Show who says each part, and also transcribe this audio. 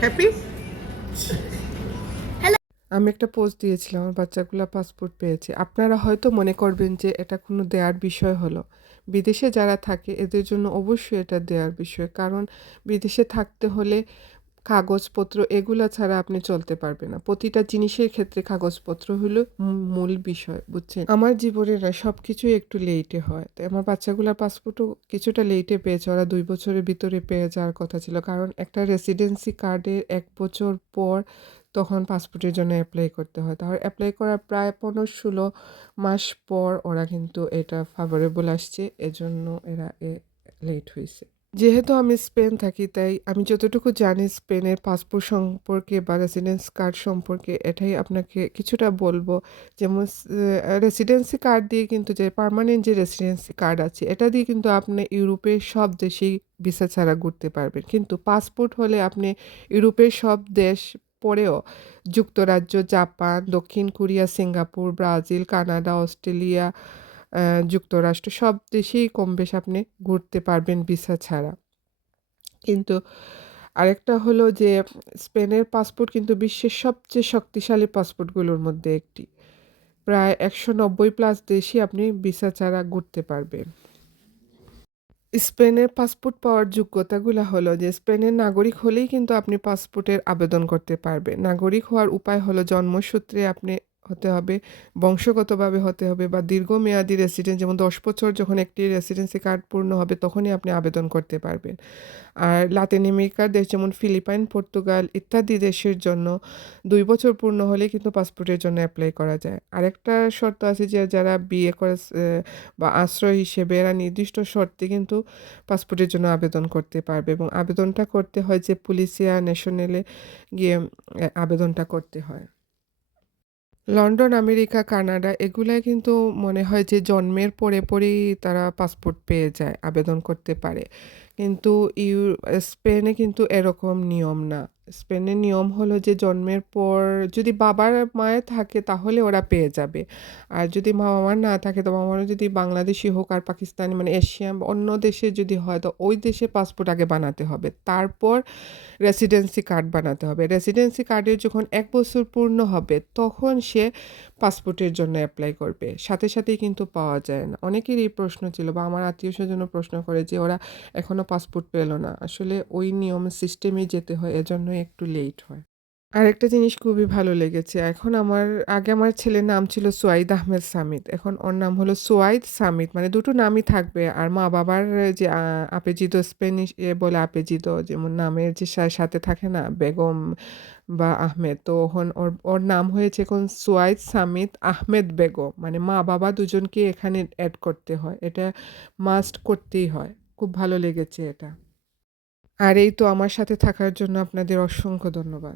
Speaker 1: Happy
Speaker 2: আমি একটা post দিয়েছিলাম আমার বাচ্চাগুলো পাসপোর্ট পেয়েছে। আপনারা হয়তো মনে করবেন যে এটা কোনো দেয়ার বিষয় হলো। বিদেশে যারা থাকে এদের জন্য অবশ্যই এটা দেওয়ার বিষয়। কারণ বিদেশে থাকতে হলে কাগজপত্র এগুলা ছাড়া আপনি চলতে পারবেন না। প্রতিটা জিনিসের ক্ষেত্রে কাগজপত্র হলো মূল বিষয়, বুঝছেন? আমার জীবনের না সব কিছুই একটু লেটে হয়। তাই আমার বাচ্চাগুলোর পাসপোর্টও কিছুটা লেটে পেয়েছে। ওরা দুই বছরের ভিতরে পেয়ে যাওয়ার কথা ছিল। কারণ একটা রেসিডেন্সি কার্ডের এক বছর পর তখন পাসপোর্টের জন্য অ্যাপ্লাই করতে হয়। তাহলে অ্যাপ্লাই করার প্রায় পনেরো ষোলো মাস পর ওরা কিন্তু এটা ফাভারেবল আসছে। এজন্য এরা লেট হয়েছে। যেহেতু আমি স্পেন থাকি, তাই আমি যতটুকু জানি স্পেনের পাসপোর্ট সম্পর্কে বা রেসিডেন্স কার্ড সম্পর্কে, এটাই আপনাকে কিছুটা বলব। যেমন রেসিডেন্সি কার্ড দিয়ে কিন্তু যে পার্মানেন্ট যে রেসিডেন্সি কার্ড আছে, এটা দিয়ে কিন্তু আপনি ইউরোপের সব দেশেই ভিসা ছাড়া ঘুরতে পারবেন। কিন্তু পাসপোর্ট হলে আপনি ইউরোপের সব দেশ পরেও যুক্তরাজ্য, জাপান, দক্ষিণ Korea, Singapore, Brazil, Canada, Australia যুক্তরাষ্ট্র, সব দেশেই কম বেশ আপনি ঘুরতে পারবেন ভিসা ছাড়া। কিন্তু আরেকটা হলো যে, স্পেনের পাসপোর্ট কিন্তু বিশ্বের সবচেয়ে শক্তিশালী পাসপোর্টগুলোর মধ্যে একটি। প্রায় একশো নব্বই প্লাস দেশই আপনি ভিসা ছাড়া ঘুরতে পারবেন। স্পেনের পাসপোর্ট পাওয়ার যোগ্যতাগুলো হলো যে, স্পেনের নাগরিক হলেই কিন্তু আপনি পাসপোর্টের আবেদন করতে পারবেন। নাগরিক হওয়ার উপায় হলো জন্মসূত্রে আপনি হতে হবে, বংশগতভাবে হতে হবে বা দীর্ঘমেয়াদী রেসিডেন্স যেমন দশ বছর যখন একটি রেসিডেন্সি কার্ড পূর্ণ হবে তখনই আপনি আবেদন করতে পারবেন। আর লাতিন আমেরিকার দেশ যেমন ফিলিপাইন পর্তুগাল ইত্যাদি দেশের জন্য দুই বছর পূর্ণ হলে কিন্তু পাসপোর্টের জন্য অ্যাপ্লাই করা যায়। আরেকটা শর্ত আছে যে যারা বিয়ে করে বা আশ্রয় হিসেবে এরা নির্দিষ্ট শর্তে কিন্তু পাসপোর্টের জন্য আবেদন করতে পারবে এবং আবেদনটা করতে হয় যে পুলিশিয়া ন্যাশনালে গিয়ে আবেদনটা করতে হয়। লন্ডন, আমেরিকা, কানাডা এগুলাই কিন্তু মনে হয় যে জন্মের পরে পরেই তারা পাসপোর্ট পেয়ে যায়, আবেদন করতে পারে। কিন্তু ইউ, স্পেনে কিন্তু এরকম নিয়ম না। স্পেনের নিয়ম হলো যে জন্মের পর যদি বাবার মায়ের থাকে তাহলে ওরা পেয়ে যাবে। আর যদি মা মামার না থাকে তো মামার যদি বাংলাদেশি হোক আর পাকিস্তানি মানে এশিয়া অন্য দেশে যদি হয় তো ওই দেশে পাসপোর্ট আগে বানাতে হবে। তারপর রেসিডেন্সি কার্ড বানাতে হবে। রেসিডেন্সি কার্ডের যখন এক বছর পূর্ণ হবে তখন সে পাসপোর্টের জন্য অ্যাপ্লাই করবে। সাথে সাথেই কিন্তু পাওয়া যায় না। অনেকের এই প্রশ্ন ছিল বা আমার আত্মীয় স্বজন প্রশ্ন করে যে ওরা এখনও পাসপোর্ট পেল না। আসলে ওই নিয়ম সিস্টেমে যেতে হয় এজন্য একটু লেট হয়। আরেকটা জিনিস খুবই ভালো লেগেছে। এখন আমার, আগে আমার ছেলের নাম ছিল সোয়াইদ আহমেদ সামিদ এখন ওর নাম হলো সোয়াইদ সামিদ মানে দুটো নামই থাকবে। আর মা বাবার যে আপেজিত স্পেনিশ, এ বলে আপেজিত, যেমন নামের যে সা- সাথে থাকে না, বেগম বা আহমেদ। তো এখন ওর ওর নাম হয়েছে এখন সোয়াইদ সামিদ আহমেদ বেগম। মানে মা বাবা দুজনকে এখানে অ্যাড করতে হয়। এটা মাস্ট করতেই হয়। খুব ভালো লেগেছে এটা। আর এই তো আমার সাথে থাকার জন্য আপনাদের অসংখ্য ধন্যবাদ।